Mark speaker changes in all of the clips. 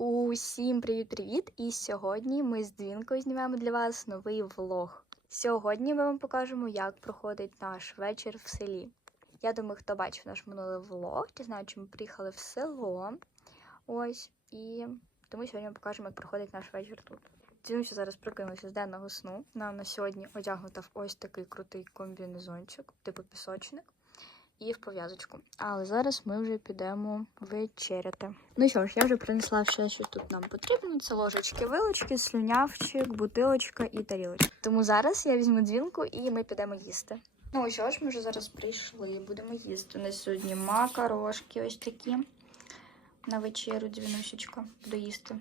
Speaker 1: Усім привіт-привіт! І сьогодні ми з Двінкою знімаємо для вас новий влог. Сьогодні ми вам покажемо, як проходить наш вечір в селі. Я думаю, хто бачив наш минулий влог, ті знають, що ми приїхали в село. Ось, і тому сьогодні ми покажемо, як проходить наш вечір тут. Дзвінуся зараз прокинулася з денного сну. Нам на сьогодні одягнута в ось такий крутий комбінезончик, типу пісочник і в пов'язочку. Але зараз ми вже підемо вечеряти. Ну що ж, я вже принесла все, що тут нам потрібно. Це ложечки, вилочки, слюнявчик, бутилочка і тарілочка. Тому зараз я візьму дзвінку і ми підемо їсти. Ну що ж, ми вже зараз прийшли, будемо їсти. У нас сьогодні макарошки ось такі. На вечерю дзвінусечка буду їсти.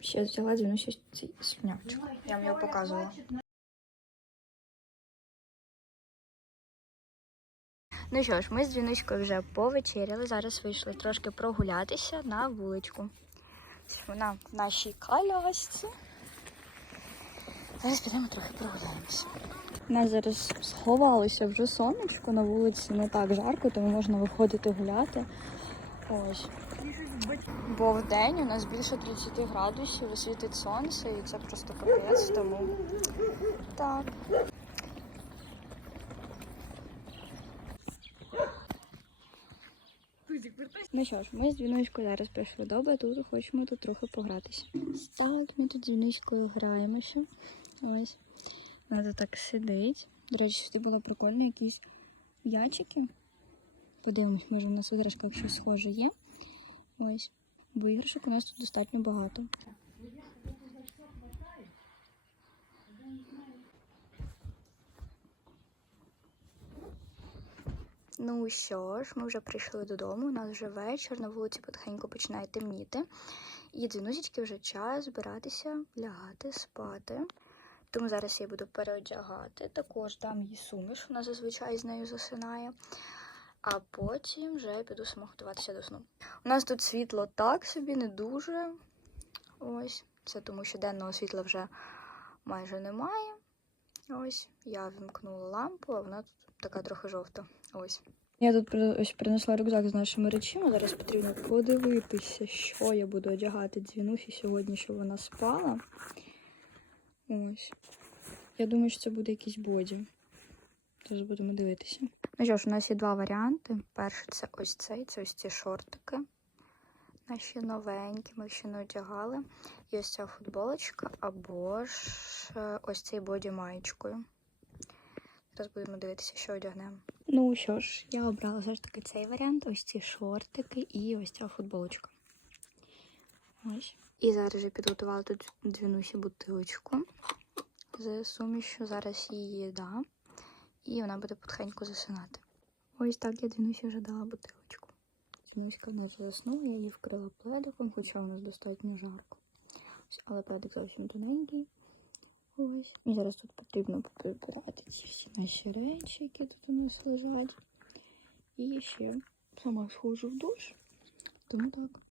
Speaker 1: Ще взяла цей слюнявчик. Я вам його показувала. Ну що ж, ми з дзвіночкою вже повечеряли. Зараз вийшли трошки прогулятися на вуличку. Вона в нашій колясці. Зараз підемо трохи прогуляємося. У нас зараз сховалося вже сонечко на вулиці, не так жарко, тому можна виходити гуляти. Ось. Бо в день у нас більше 30 градусів, світить сонце, і це просто капець, тому так. Ну що ж, ми з дзвіночкою зараз прийшли до батуту, хочемо тут трохи погратися. Так, ми тут з дзвіночкою граємося. Ось. Вона тут так сидить. До речі, сюди було прикольно якісь ячики. Подивимось, може в нас в іграшках щось схоже є. Ось. Бо іграшок у нас тут достатньо багато. Ну що ж, ми вже прийшли додому. У нас вже вечір, на вулиці потихеньку починає темніти. І дзвінусічки вже час збиратися, лягати, спати. Тому зараз я буду переодягати. Також дам їй суміш, вона зазвичай з нею засинає. А потім вже піду сама готуватися до сну. У нас тут світло так собі, не дуже. Ось. Це тому, що денного світла вже майже немає. Ось, я вімкнула лампу, а вона тут така трохи жовта. Ось. Я тут ось принесла рюкзак з нашими речами. Зараз потрібно подивитися, що я буду одягати дзвінусі сьогодні, щоб вона спала. Ось. Я думаю, що це буде якийсь боді. Тож будемо дивитися. Ну що ж, у нас є два варіанти. Перший це ось цей, це ось ці шортики. Наші новенькі, ми ще не одягали. І ось ця футболочка, або ж е, ось цей боді маєчкою. Зараз будемо дивитися, що одягнемо. Ну що ж, я обрала все ж таки цей варіант, ось ці шортики і ось ця футболочка. Ось. І зараз вже підготувала тут двінусі бутилочку з сумішю. Зараз її дам. І вона буде потихеньку засинати. Ось так я двінусі вже дала бутилочку. Двінуська в нас вже заснула, я її вкрила пледиком, хоча у нас достатньо жарко. Ось, але пледик зовсім тоненький. Ось. І зараз тут потрібно прибирати ці всі наші речі, які тут у нас лежать. І ще сама схожу в душ. Тому так.